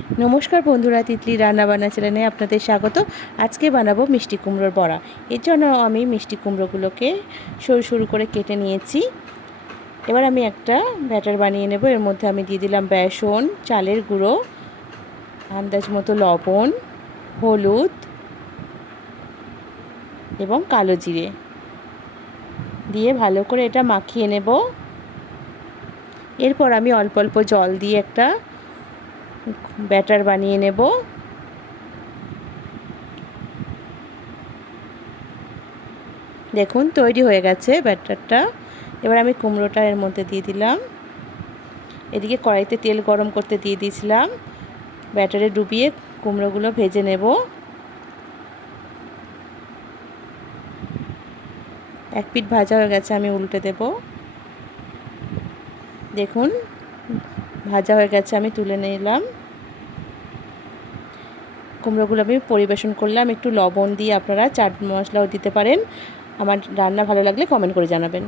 নমস্কার বন্ধুরা তিতলি রান্নাবান্না চ্যানেলে আপনাদের স্বাগত। আজকে বানাবো মিষ্টি কুমড়োর বড়া। এর জন্য আমি মিষ্টি কুমড়োগুলোকে সরু সরু করে কেটে নিয়েছি। এবার আমি একটা ব্যাটার বানিয়ে নেব। এর মধ্যে আমি দিয়ে দিলাম বেসন, চালের গুঁড়ো, আন্দাজ মতো লবণ, হলুদ এবং কালো জিরে। দিয়ে ভালো করে এটা মাখিয়ে নেব। এরপর আমি অল্প অল্প জল দিয়ে একটা ব্যাটার বানিয়ে নেব। দেখুন, তৈরি হয়ে গেছে ব্যাটারটা। এবার আমি কুমড়োটা এর মধ্যে দিয়ে দিলাম। এদিকে কড়াইতে তেল গরম করতে দিয়ে দিয়েছিলাম। ব্যাটারে ডুবিয়ে কুমড়োগুলো ভেজে নেব। এক পিঠ ভাজা হয়ে গেছে, আমি উল্টে দেব। দেখুন, ভাজা হয়ে গেছে, আমি তুলে নিলাম। কুমড়োগুলো আমি পরিবেশন করলাম। একটু লবণ দিয়ে আপনারা চাট মশলাও দিতে পারেন। আমার রান্না ভালো লাগলে কমেন্ট করে জানাবেন।